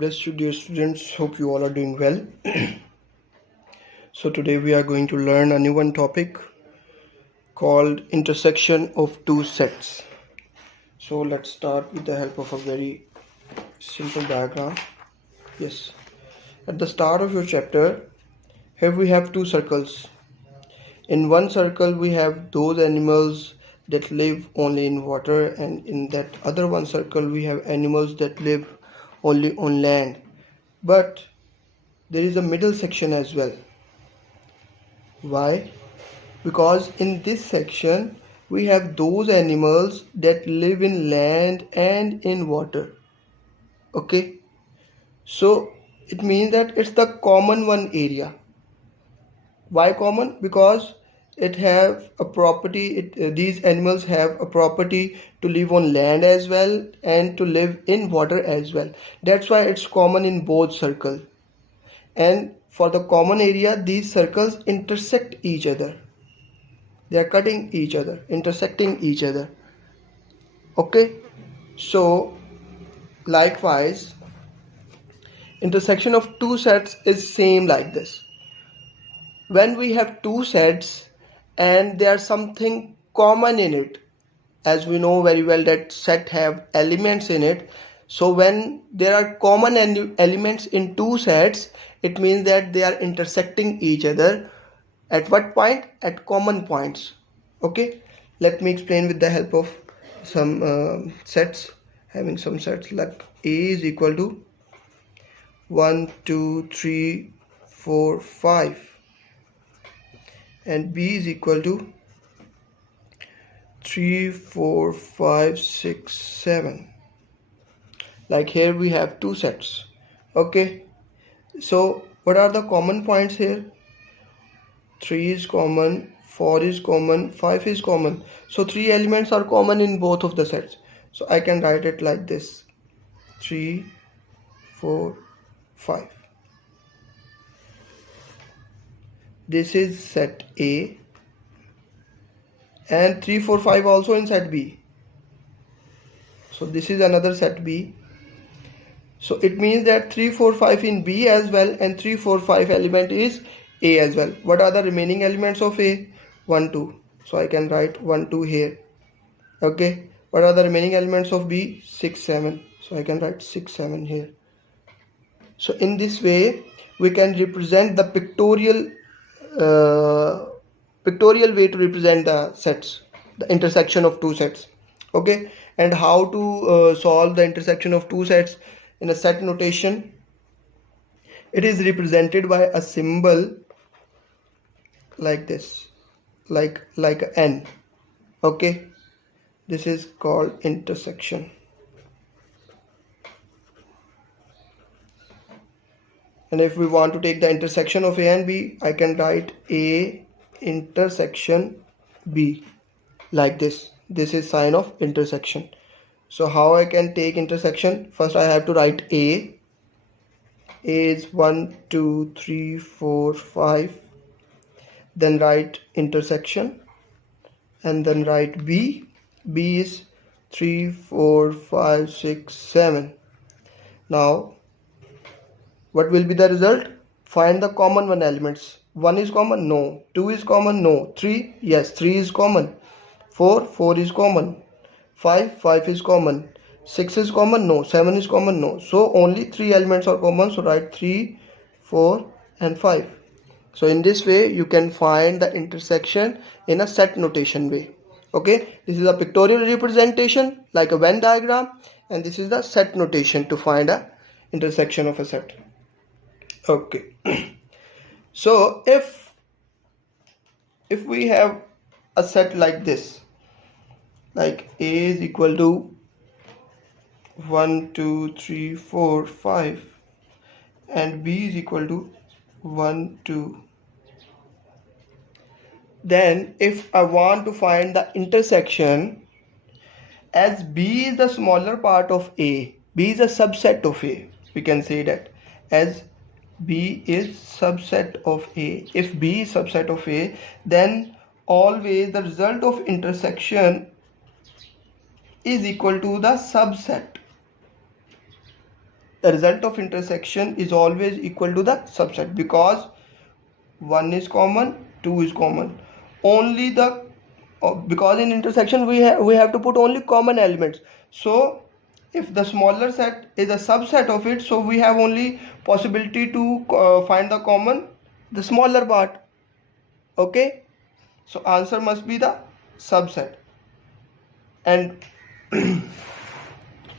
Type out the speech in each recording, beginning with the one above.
bless you, dear students. Hope you all are doing well. So today we are going to learn a new one topic called intersection of two sets. So let's start with the help of a very simple diagram. Yes. At the start of your chapter, here we have two circles. In one circle we have those animals that live only in water, and in that other one circle we have animals that live only on land. But there is a middle section as well. Why? Because in this section we have those animals that live in land and in water. Okay, so it means that it's the common one area. Why common? Because it have a property, these animals have a property to live on land as well and to live in water as well. That's why it's common in both circles. And for the common area, these circles intersect each other. They are cutting each other, intersecting each other. Okay, so likewise, intersection of two sets is same like this. When we have two sets and there's something common in it, as we know very well that set have elements in it, so when there are common elements in two sets, it means that they are intersecting each other. At what point? At common points. Okay, let me explain with the help of some sets. Having some sets like A is equal to 1, 2, 3, 4, 5, and B is equal to 3, 4, 5, 6, 7. Like here we have two sets. Okay, so what are the common points here? 3 is common, 4 is common, 5 is common. So 3 elements are common in both of the sets. So I can write it like this: 3, 4, 5. This is set A, and 3, 4, 5 also in set B. So this is another set B. So it means that 3, 4, 5 in B as well, and 3, 4, 5 element is A as well. What are the remaining elements of A? 1, 2. So I can write 1, 2 here. Okay. What are the remaining elements of B? 6, 7. So I can write 6, 7 here. So in this way we can represent the pictorial way to represent the sets, the intersection of two sets. Okay. And how to solve the intersection of two sets in a set notation? It is represented by a symbol like this, like an N. Okay, this is called intersection. And if we want to take the intersection of A and B, I can write A intersection B like this. This is sign of intersection. So how I can take intersection? First I have to write A. A is 1, 2, 3, 4, 5. Then write intersection, and then write B. B is 3, 4, 5, 6, 7. Now what will be the result? Find the common one elements. 1 is common? No. 2 is common? No. 3? Yes, 3 is common. 4? 4 is common. 5? 5 is common. 6 is common? No. 7 is common? No. So only 3 elements are common. So write 3, 4 and 5. So in this way you can find the intersection in a set notation way. Okay, this is a pictorial representation like a Venn diagram, and this is the set notation to find a intersection of a set. Okay. So if we have a set like this, like A is equal to 1, 2, 3, 4, 5, and B is equal to 1, 2. Then if I want to find the intersection, as B is the smaller part of A, B is a subset of A, we can say that as B is subset of A. If B is subset of A, then always the result of intersection is equal to the subset. the result of intersection is always equal to the subset, because 1 is common, 2 is common. Only the because in intersection we have to put only common elements. So if the smaller set is a subset of it, so we have only possibility to find the common, the smaller part. Okay, so answer must be the subset. And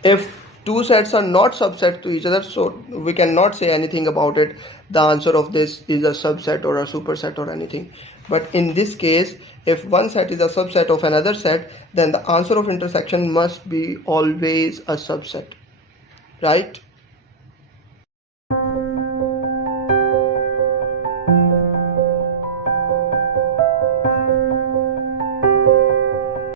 if two sets are not subset to each other, so we cannot say anything about it, the answer of this is a subset or a superset or anything. But in this case, if one set is a subset of another set, then the answer of intersection must be always a subset, right?